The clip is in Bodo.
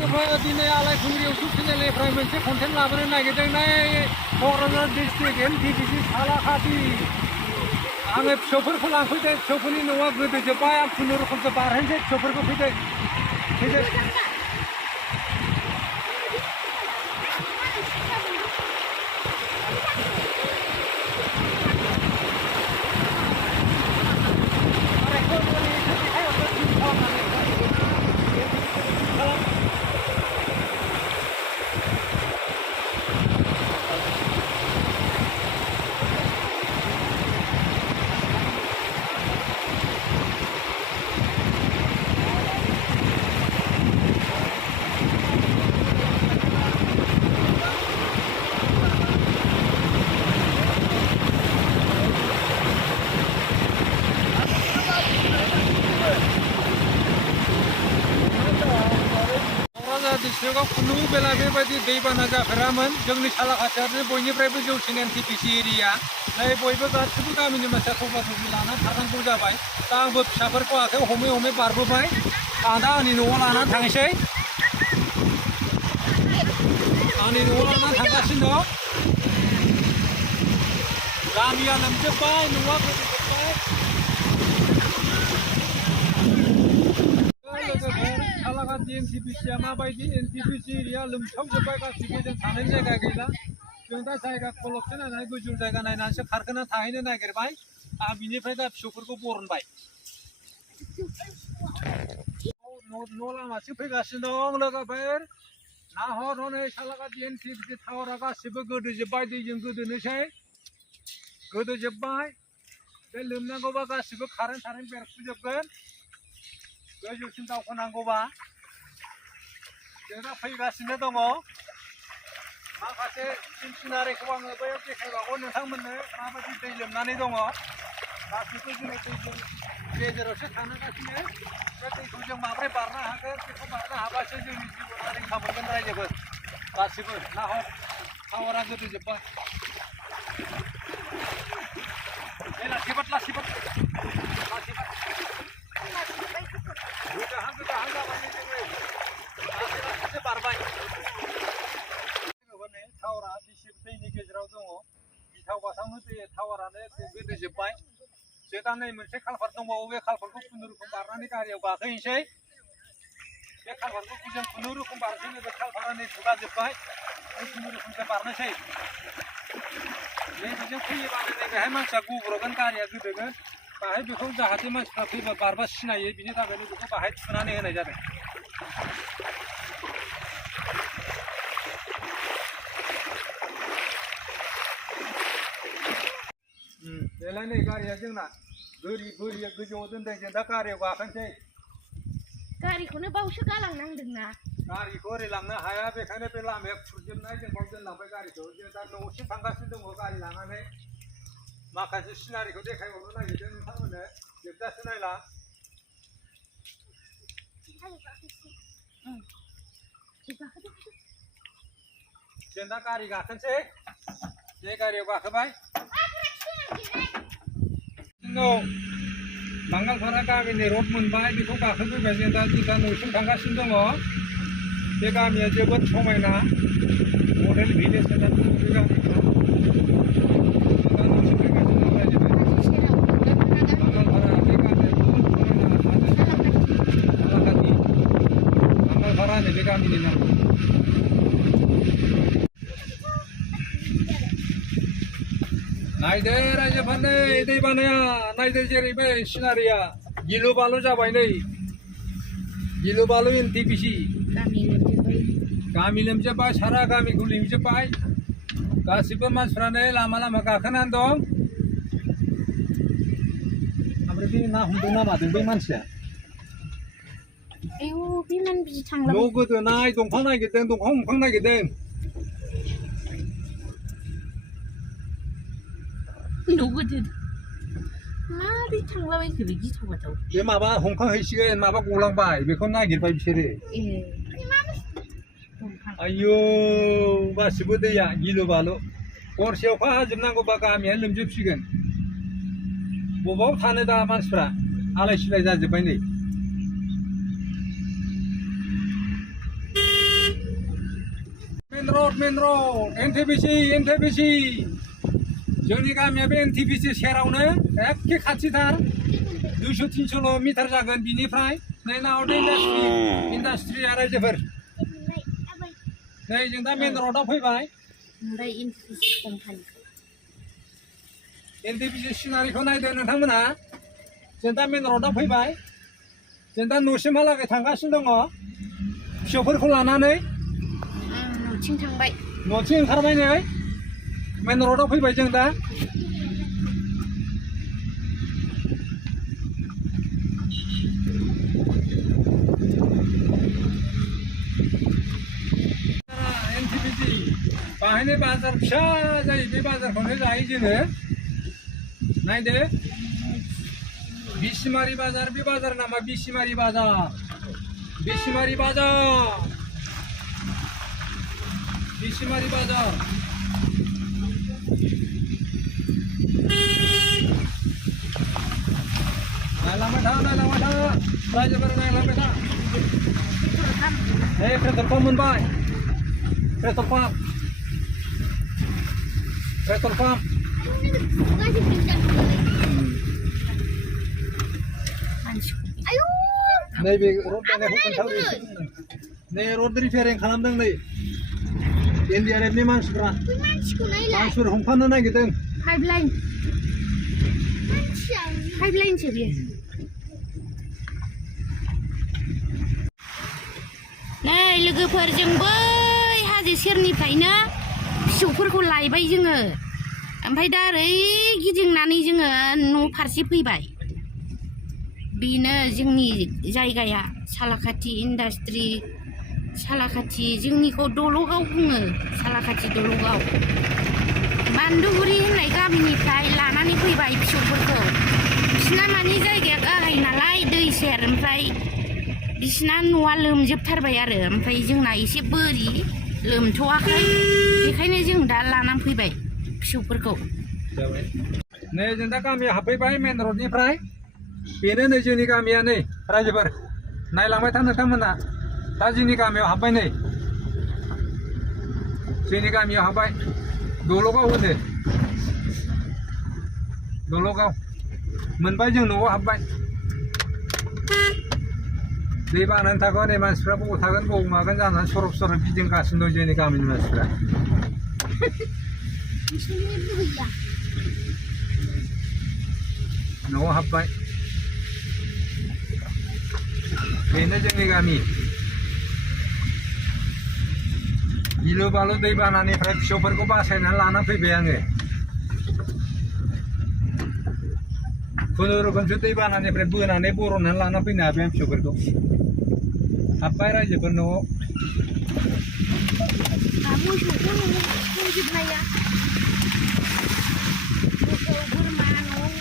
दिनै आलायखुंग्रियाव सुखिनायनिफ्राय मोनसे कन्टेन्ट लाबोनो नागिरदोंनाय क'क्राझार डिस्ट्रिक्ट एनटिपिसि सालाकाटि आङो फिसौफोरखौ लांफैदों फिसौफोरनि न'आ गोदोजोब्बाय आं खुनुरुखुमसो बारहैनोसै फिसौफोरखौ फैदो डिस्ट्रिक्टआव खुनु बेला बेबायदि दैबाना जाफेरामोन जोंनि सालाकाटियानो बयनिफ्रायबो जौसिन एनटिपिसि एरिया नै बयबो गासिबो गामिनि मानसिया थफ्ला थफ्लि लानानै खारनांगौ जाबाय दा आंबो फिसाफोरखौ आखायाव हमै हमै बारबोबाय आं दा आंनि न'आव लानानै थांसै आंनि न'आव लानानै थांगासिनो दं गामिया लोमजोब्बाय न'आ गोदोजोब्बाय सालाकाटि एनटिपिसिया माबायदि एनटिपिसि एरिया लोमसावजोब्बाय गासैबो जों थानायनि जायगा गैला जों दा जायगा खलबसे नायनानै गोजौ जायगा नायनानैसो खारखोना थाहैनो नागिरबाय आं बिनिफ्राय दा फिसौफोरखौ बरनबाय न' लामासो फैगासिनो दं लोगोफोर नाहर हनै सालाकाटि एनटिपिसि टावारा गासिबो गोदोजोब्बाय दैजों गोदोजोब्बाय बे लोमनांगौबा गासिबो कारेन्ट बेरफुजोबगोन गोजौसिम दावखोनांगौबा जों दा फैगासिनो दङ माखासे सिनारिखौ आङो बैयाव देखायबावगोन नोंथांमोननो माबायदि दै लोमनानै दङ गासिबो जोङो दैजों गेजेरावसो थानांगासिनो बे दैखौ जों माब्रै बारनो हागोन बेखौ बारनो हाबासो जोंनि जिबना रैखा मोनगोन रायजोबो गासिबो नाहर टावारा गोदोजोब्बाय लासिबाद गोजाहां जाबाय जोङो लासै बारबाय टावारा दैनि गेजेराव दङ गिथाव बाथावनो दै टावारानो गोदोजोब्बाय जों दा नै मोनसे कालभार्ट दंबावो बे कालभार्टखौ खुनुरुखुम बारनानै गारियाव गाखोहैनोसै बे कालभार्टखौ जों खुनुरुखुम बारसैनो बे कालभार्टआ नै गुगाजोब्बाय जों खुनुरुखुमसो बारनोसै बेजों फैयोबानो नैबेहाय मानसिया गब्रगोन गारिया गोदोगोन बाहाय बेखौ जाहाथे मानसिफ्रा फैबा बारबा सिनायो बिनि थाखायनो बेखौ बाहाय थुनानै होनाय जादों बेलाय नै गारिया जोंना बोरिया गोजौआव दोनदों जों दा गारियाव गाखोनोसै गारिखौनो बावसो गालांनांदोंना गारिखौ ओरै लांनो हाया बेखायनो बे लामाया खुरजोबनाय जों बाव दोनलांबाय गारिखौ जों दा न'सिम थांगासिनो दङ गारि लानानै माखासे सिनारिखौ देखायबावनो नागिरदों नोंथांमोननो जोबजासे नायला जों दा गारि गाखोनोसै बे गारियाव गाखोबाय बांगालपारा गामिनि रड मोनबाय बेखौ गाखोबोबाय जों दा न'सिम थांगासिनो दङ बे गामिया जोबोद समायना मडेल भिलेज होननानै बुङो बे गामिखौ बांगालपारा बे गामिया जोबोद समायना सालाकाटि बांगालपारा होनो बे गामिनि नाम नायदो रायजोफोर नै दै बानाया नायदो जेरैबो सिनारिया गिलु बालु जाबाय नै गिलु बालु एनटिपिसि गामि लोमजोब्बाय सारा गामिखौ लोमजोब्बाय गासिबो मानसिफ्रानो लामा गाखोनानै दं ओमफ्राय बे ना हमदों ना मादों बै मानसिया न' गोदोनाय दंफां नागिरदों दंफां मोनफां नागिरदों मारै थांलाबायखो बे गिथाव बाथाव बे माबा हमखांहैसिगोन माबा गलांबाय बेखौ नागिरबाय बिसोरो आयौ गासिबो दैया गिलु बालु हरसे अखा हाजोबनांगौबा गामियानो लोमजोबसिगोन बबाव थानो दा मानसिफ्रा आलाय सिलाय जाजोब्बाय नै मेन रड NTPC जोंनि गामिया बे NTPC सेरावनो एखे खाथिथार 200-300 मिटार जागोन बिनिफ्राय नै नावदे इन्डास्ट्रिया रायजोफोर नै जों दा मेन रडआव फैबाय ओमफ्राय NTPC कम्पानि NTPC सिनारिखौ नायदो नोंथांमोनहा जों दा मेन रडआव फैबाय जों दा न'सिमहालागै थांगासिनो दङ फिसौफोरखौ लानानै न'थिं थांबाय न'थिं ओंखारबाय नै मेन रडआव फैबाय जों दा NTPC बाहायनो बाजार फिसा जायो बे बाजारखौनो जायो जोङो नायदो बिसिमारि बाजार बे बाजार नामा बिसिमारि बाजार नायलांबाय था रायजोफोर नायलांबाय था नै पेट्रल पाम्प मोनबाय पेट्रल पाम्प नैबे रड बानायनायखौ खोन्थादो नै रड रिपेयारिं खालामदों नै NDRFनि मानसिफोर हमफानो नागिरदों पाइप लाइनसो बियो नै लोगोफोर जों बै हाजो सेरनिफ्रायनो फिसौफोरखौ लायबाय जोङो ओमफ्राय दा ओरै गिदिंनानै जोङो न' फारसे फैबाय बेनो जोंनि जायगाया सालाकाथि इन्डास्ट्रि सालाकाथि जोंनिखौ दलगाव बुङो सालाकाथि दलगाव बान्दुगुरि होननाय गामिनिफ्राय लानानै फैबाय फिसौफोरखौ बिसिना मानि जायगाया गाहाय नालाय दै सेर ओमफ्राय बिसिना न'आ लोमजोबथारबाय आरो ओमफ्राय जोंना एसे बोरि लोमथ'वाखै बेखायनो जों दा लानानै फैबाय फिसौफोरखौ नै जों दा गामियाव हाबफैबाय मेन रडनिफ्राय बेनो नै जोंनि गामिया नै रायजोफोर नायलांबाय था नोंथांमोना दा जोंनि गामियाव हाबबाय नै जोंनि गामियाव हाबबाय दलगाव होनो दलगाव मोनबाय जों न'आव हाबबाय दै बानानै थागोन नै मानसिफ्रा बबाव थागोन बबाव मागोन जानानै सरब गिदिंगासिनो दं जोंनि गामिनि मानसिफ्रा न'आव हाबबाय बेनो जोंनि गामि गिलु बालु दै बानानिफ्राय फिसौफोरखौ बासायनानै लाना फैबाय आङो खुनुरुखुमसो दै बानानिफ्राय बोनानै बर'नानै लाना फैनो हाबाय आं फिसौफोरखौ हाबबाय रायजोफोर न'आव मोसौखौ जोबनाया मोसौ बोरमा न'आव